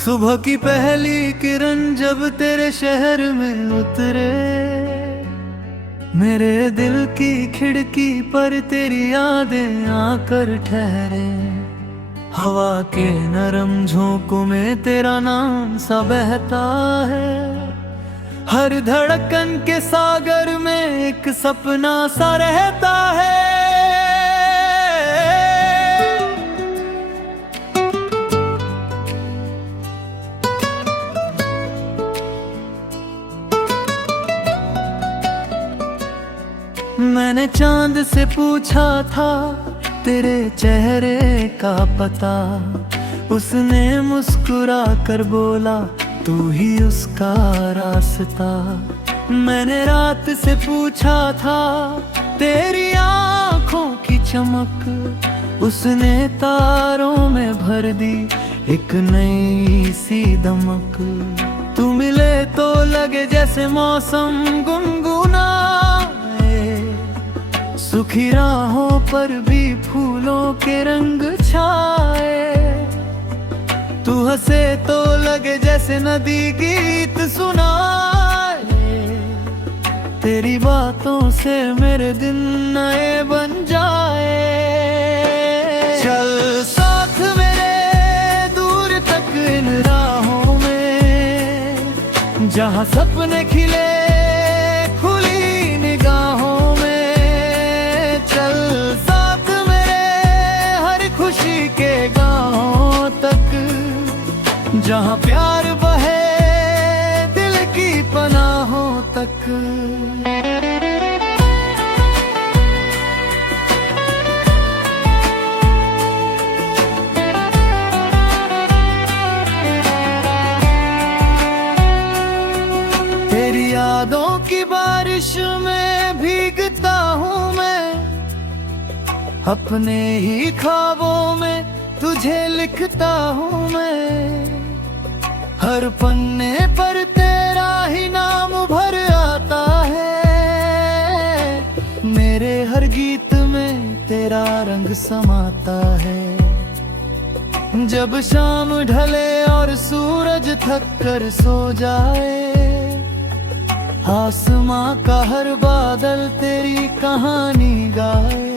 सुबह की पहली किरण जब तेरे शहर में उतरे, मेरे दिल की खिड़की पर तेरी यादें आकर ठहरे। हवा के नरम झोंकों में तेरा नाम सा बहता है, हर धड़कन के सागर में एक सपना सा रहता है। मैंने चांद से पूछा था तेरे चेहरे का पता, उसने मुस्कुरा कर बोला तू ही उसका रास्ता। मैंने रात से पूछा था तेरी आँखों की चमक, उसने तारों में भर दी एक नई सी दमक। तू मिले तो लगे जैसे मौसम गुनगुना, सुखी राहों पर भी फूलों के रंग छाए। तू हंसे तो लगे जैसे नदी गीत सुनाए, तेरी बातों से मेरे दिन नए बन जाए। चल साथ मेरे दूर तक इन राहों में, जहाँ सपने खिले खुली निगाहों में। चल साथ मेरे हर खुशी के गाँव तक, जहाँ प्यार बहे दिल की पनाहों तक। तेरी यादों की बारिश में भीगता हूँ मैं, अपने ही ख्वाबों में तुझे लिखता हूँ मैं। हर पन्ने पर तेरा ही नाम भर आता है, मेरे हर गीत में तेरा रंग समाता है। जब शाम ढले और सूरज थक कर सो जाए, आसमां का हर बादल तेरी कहानी गाए।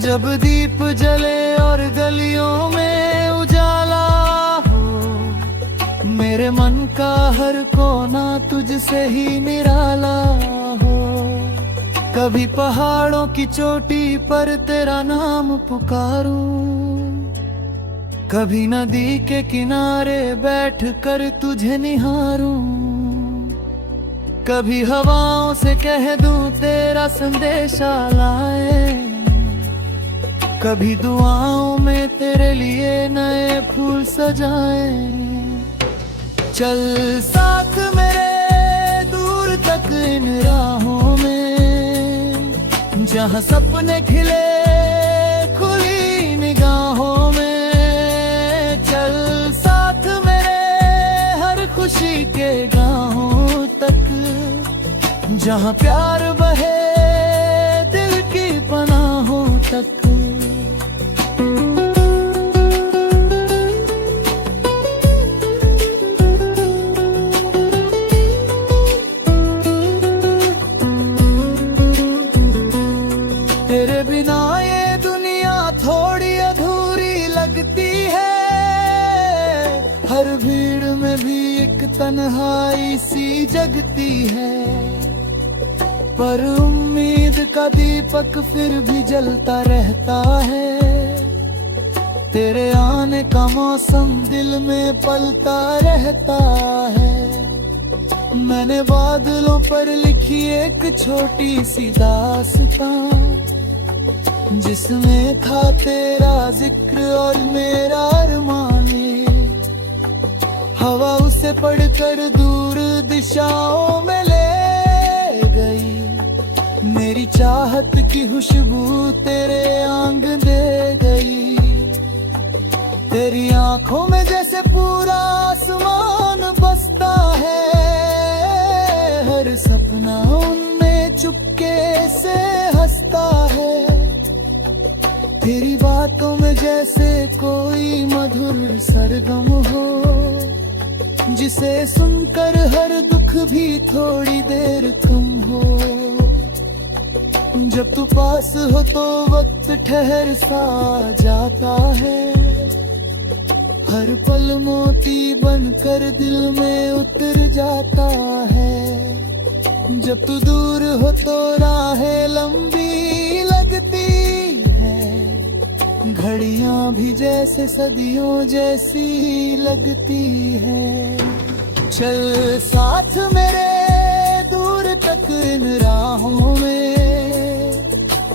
जब दीप जले और गलियों में उजाला हो, मेरे मन का हर कोना तुझसे ही निराला हो। कभी पहाड़ों की चोटी पर तेरा नाम पुकारूं, कभी नदी के किनारे बैठ कर तुझे निहारूं। कभी हवाओं से कह दूं तेरा संदेशा लाए, कभी दुआओं में तेरे लिए नए फूल सजाए। चल साथ मेरे दूर तक इन राहों में, जहाँ सपने खिले खुली निगाहों में। चल साथ मेरे हर खुशी के गाँव तक, जहाँ प्यार बहे दिल की पनाहों तक। तेरे बिना ये दुनिया थोड़ी अधूरी लगती है, हर भीड़ में भी एक तन्हाई सी जगती है। पर उम्मीद का दीपक फिर भी जलता रहता है, तेरे आने का मौसम दिल में पलता रहता है। मैंने बादलों पर लिखी एक छोटी सी दास्तां, जिसमें था तेरा जिक्र और मेरा अरमाने। हवा उसे पढ़कर दूर दिशाओं में ले गई, मेरी चाहत की खुशबू तेरे आंग दे गई। तेरी आंखों में जैसे पूरा आसमान बसता है, हर सपना उनमें चुपके से हंसता है। तेरी बात बातों में जैसे कोई मधुर सरगम हो, जिसे सुनकर हर दुख भी थोड़ी देर कम हो। जब तू पास हो तो वक्त ठहर सा जाता है, हर पल मोती बनकर दिल में उतर जाता है। जब तू दूर हो तो राहें लंबी लगती है, घड़ियां भी जैसे सदियों जैसी लगती है। चल साथ मेरे दूर तक इन राहों में,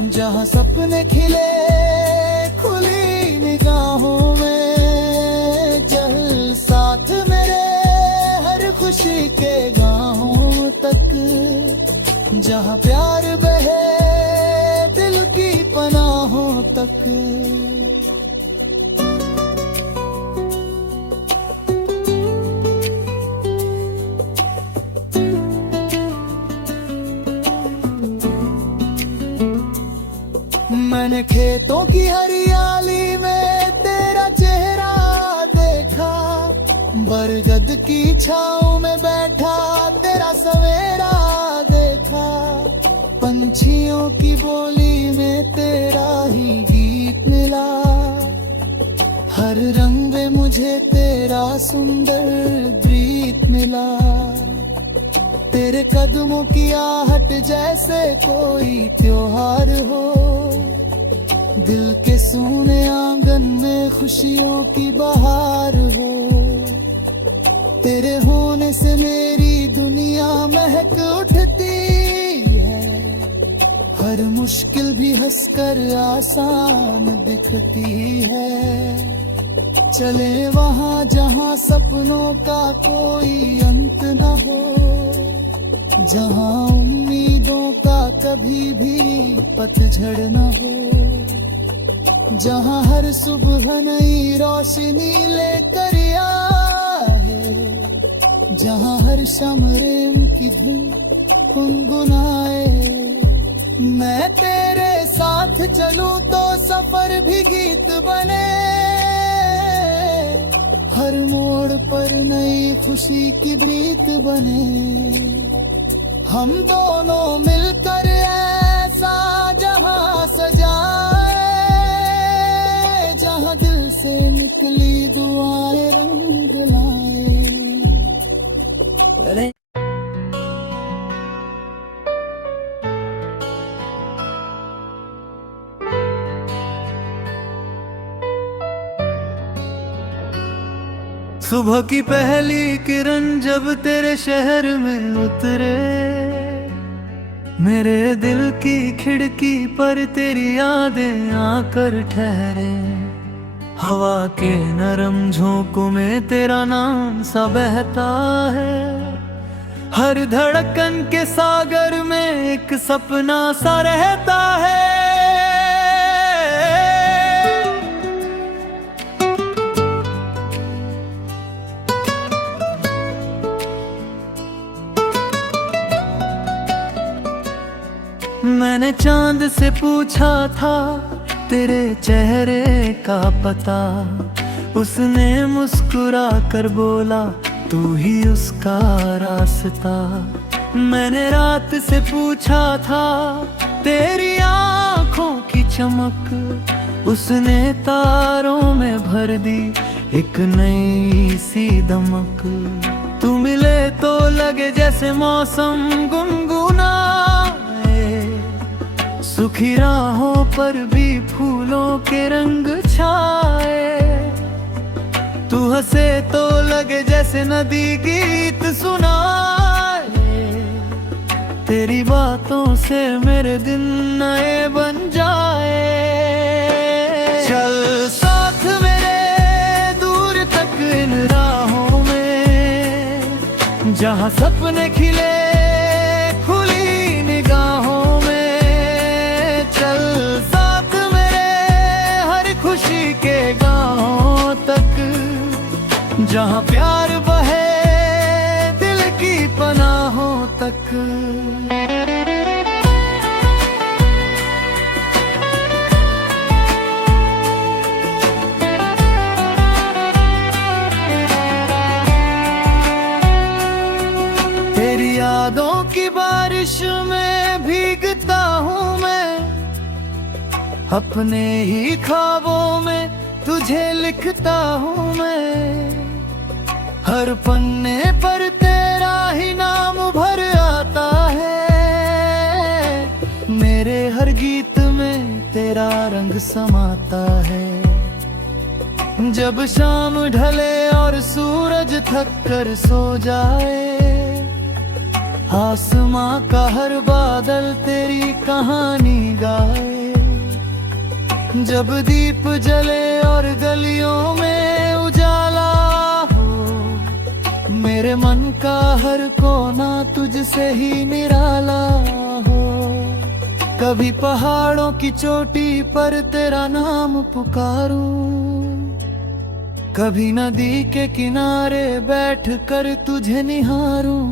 जहां सपने खिले खुली निगाहों में। चल साथ मेरे हर खुशी के गाहों तक, जहां प्यार बहे दिल की पनाहों तक। मैंने खेतों की हरियाली में तेरा चेहरा देखा, बरगद की छाँव में बैठा तेरा सवेरा देखा। पंछियों की बोली में तेरा ही गीत मिला, हर रंग में मुझे तेरा सुंदर प्रीत मिला। तेरे कदमों की आहट जैसे कोई त्योहार हो, दिल के सोने आंगन में खुशियों की बहार हो। तेरे होने से मेरी दुनिया महक उठती है, हर मुश्किल भी हंसकर आसान दिखती है। चले वहां जहां सपनों का कोई अंत न हो, जहां उम्मीदों का कभी भी पतझड़ न हो। जहां हर सुबह नई रोशनी लेकर आए, जहां हर शाम प्रेम की धुन गुनगुनाए। मैं तेरे साथ चलूं तो सफर भी गीत बने, हर मोड़ पर नई खुशी की प्रीत बने। हम दोनों मिलकर ऐसा जहां सजाए, जहां दिल से निकली दुआएं रंग लाए। सुबह की पहली किरण जब तेरे शहर में उतरे, मेरे दिल की खिड़की पर तेरी यादें आकर ठहरे। हवा के नरम झोंकों में तेरा नाम सा बहता है, हर धड़कन के सागर में एक सपना सा रहता है। मैंने चांद से पूछा था तेरे चेहरे का पता, उसने मुस्कुरा कर बोला तू ही उसका रास्ता। मैंने रात से पूछा था तेरी आँखों की चमक, उसने तारों में भर दी एक नई सी दमक। तू मिले तो लगे जैसे मौसम गुनगुनाए, सुखी राहों पर भी फूलों के रंग छाए। तू हंसे तो लगे जैसे नदी गीत सुनाए, तेरी बातों से मेरे दिन नए बन जाए। चल साथ मेरे दूर तक इन राहों में, जहां सपने खिले खुली निगाहों में। चल साथ मेरे हर खुशी के गाहों तक, जहां प्यार बहे दिल की पनाहों तक। यादों की बारिश में भीगता हूँ मैं, अपने ही ख्वाबों में तुझे लिखता हूँ मैं। हर पन्ने पर तेरा ही नाम भर आता है, मेरे हर गीत में तेरा रंग समाता है। जब शाम ढले और सूरज थक कर सो जाए, आसमां का हर बादल तेरी कहानी गाए। जब दीप जले और गलियों में उजाला हो, मेरे मन का हर कोना तुझसे ही निराला हो। कभी पहाड़ों की चोटी पर तेरा नाम पुकारूं, कभी नदी के किनारे बैठ कर तुझे निहारूं,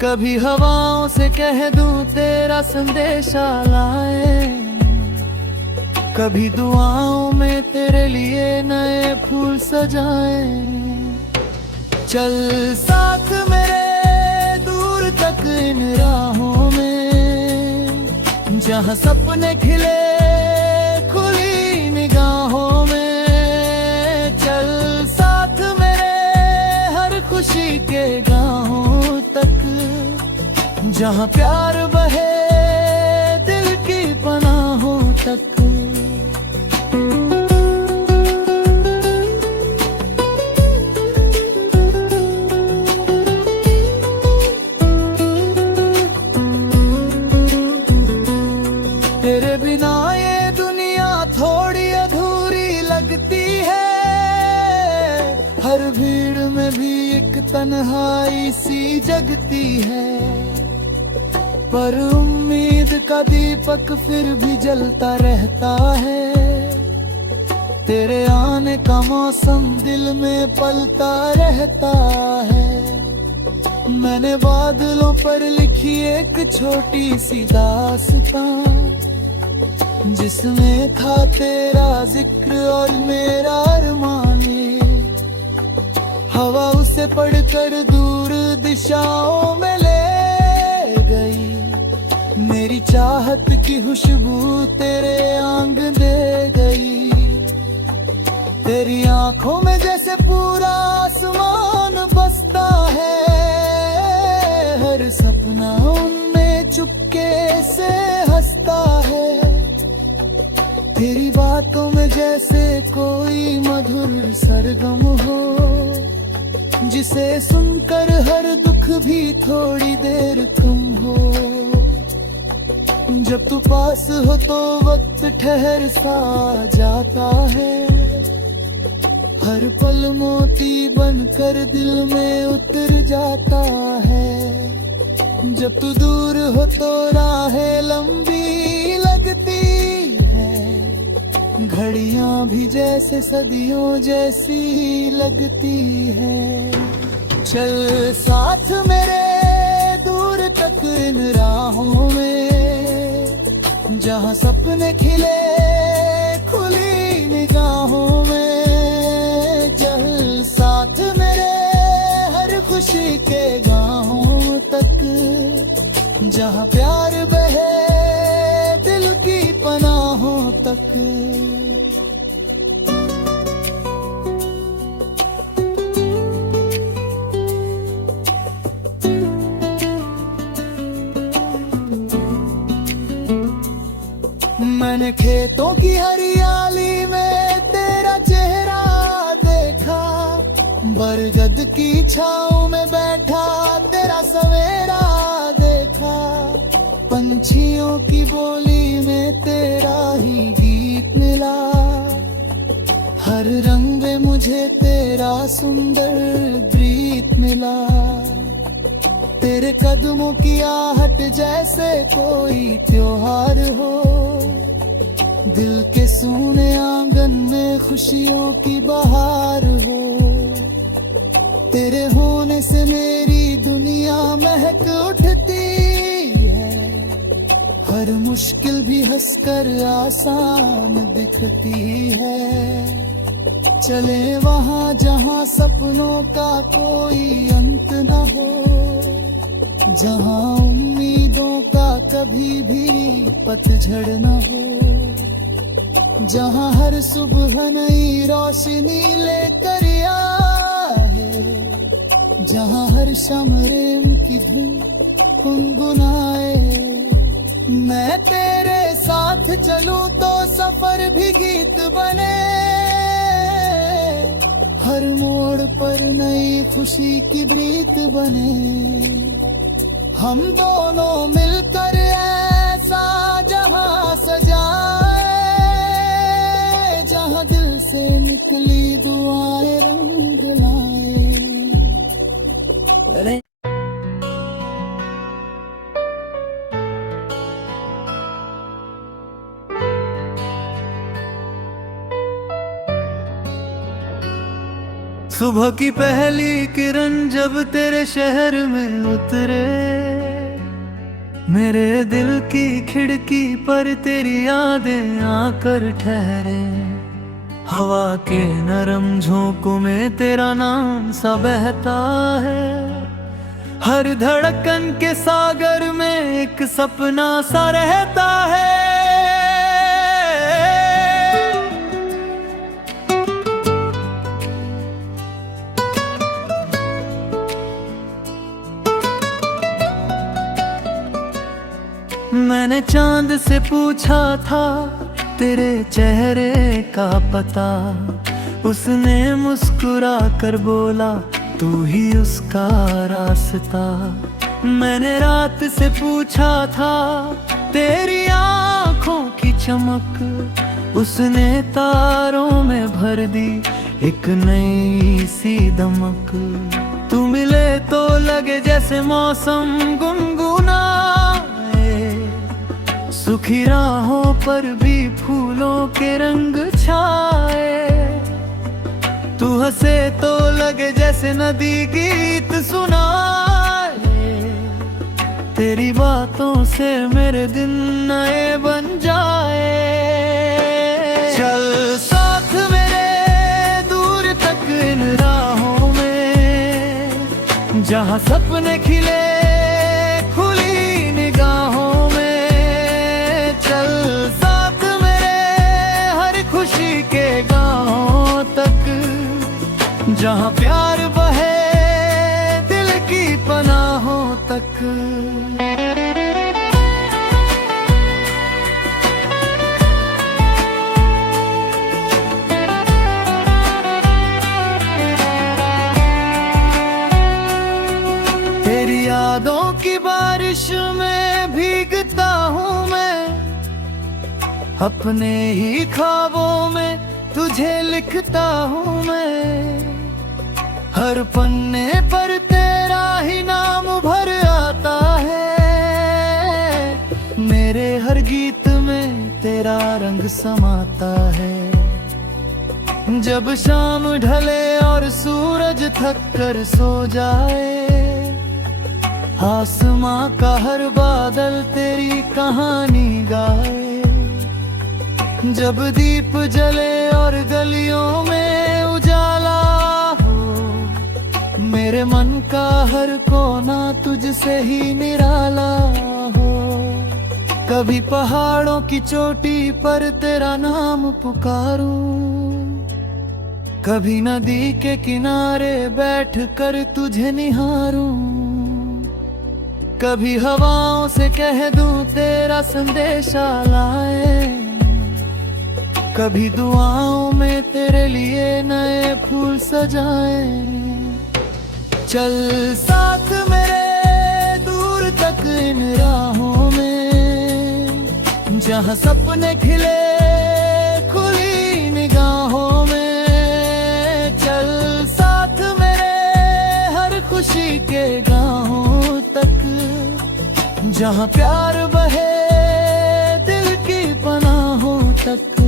कभी हवाओं से कह दूं तेरा संदेशा लाए, कभी दुआओं में तेरे लिए नए फूल सजाए। चल साथ मेरे दूर तक इन राहों में, जहां सपने खिले खुली निगाहों में। चल साथ मेरे हर खुशी के गाहों तक, जहां प्यार बहे दिल की पनाहों तक। तेरे बिना ये दुनिया थोड़ी अधूरी लगती है, हर भीड़ में भी एक तन्हाई सी जगती है। पर उम्मीद का दीपक फिर भी जलता रहता है, तेरे आने का मौसम दिल में पलता रहता है। मैंने बादलों पर लिखी एक छोटी सी दास्तां, जिसमें था तेरा जिक्र और मेरा अरमाने। हवा उसे पढ़कर दूर दिशाओं में ले गई, मेरी चाहत की खुशबू तेरे आंग दे गई। तेरी आंखों में जैसे पूरा आसमान बसता है, हर सपना उनमें चुपके से हंसता है। तेरी बातों में जैसे कोई मधुर सरगम हो, जिसे सुनकर हर दुख भी थोड़ी देर कम हो। जब तू पास हो तो वक्त ठहर सा जाता है, हर पल मोती बनकर दिल में उतर जाता है। जब तू दूर हो तो राहें लंबी लगती है, घड़ियां भी जैसे सदियों जैसी लगती है। चल साथ मेरे दूर तक इन राहों में, जहां सपने खिले खुली निगाहों में। चल साथ मेरे हर खुशी के गाहों तक, जहां प्यार बहे दिल की पनाहों तक। मैंने खेतों की हरियाली में तेरा चेहरा देखा, बरगद की छाँव में बैठा तेरा सवेरा देखा। पंछियों की बोली में तेरा ही गीत मिला, हर रंग में मुझे तेरा सुंदर प्रीत मिला। तेरे कदमों की आहट जैसे कोई त्योहार हो, दिल के सूने आंगन में खुशियों की बहार हो। तेरे होने से मेरी दुनिया महक उठती है, हर मुश्किल भी हंसकर आसान दिखती है। चले वहाँ जहाँ सपनों का कोई अंत न हो, जहाँ उम्मीदों का कभी भी पतझड़ न हो, जहाँ हर सुबह नई रोशनी लेकर आए, जहाँ हर शाम प्रेम की धुन गुनगुनाए। मैं तेरे साथ चलूं तो सफर भी गीत बने, हर मोड़ पर नई खुशी की प्रीत बने। हम दोनों मिलकर ऐसा जहां सजाए, जहां दिल से निकली दुआएं रंग लाए। सुबह की पहली किरण जब तेरे शहर में उतरे, मेरे दिल की खिड़की पर तेरी यादें आकर ठहरे। हवा के नरम झोंकों में तेरा नाम सा बहता है, हर धड़कन के सागर में एक सपना सा रहता है। मैंने चांद से पूछा था तेरे चेहरे का पता, उसने मुस्कुरा कर बोला तू ही उसका रास्ता। मैंने रात से पूछा था तेरी आँखों की चमक, उसने तारों में भर दी एक नई सी दमक। तू मिले तो लगे जैसे मौसम गुनगुनाए, सुखी राहों पर भी फूलों के रंग छाए। तू हंसे तो लगे जैसे नदी गीत सुनाए, तेरी बातों से मेरे दिन नए बन जाए। चल साथ मेरे दूर तक इन राहों में, जहाँ सपने खिले खुली निगाहों में। चल साथ मेरे हर खुशी के गाँव तक, जहाँ प्यार बहे दिल की पनाहों तक। तेरी यादों की बारिश में भीगता हूँ मैं, अपने ही ख्वाबों में तुझे लिखता हूँ मैं। हर पन्ने पर तेरा ही नाम भर आता है, मेरे हर गीत में तेरा रंग समाता है। जब शाम ढले और सूरज थक कर सो जाए, आसमां का हर बादल तेरी कहानी गाए। जब दीप जले और गलियों में उजाला हो, मेरे मन का हर कोना तुझसे ही निराला हो। कभी पहाड़ों की चोटी पर तेरा नाम पुकारूं, कभी नदी के किनारे बैठ कर तुझे निहारूं। कभी हवाओं से कह दूं तेरा संदेशा लाए, कभी दुआओं में तेरे लिए नए फूल सजाए। चल साथ मेरे दूर तक इन राहों में, जहाँ सपने खिले खुली निगाहों में। चल साथ मेरे हर खुशी के गाँव तक, जहाँ प्यार बहे दिल की पनाहों तक।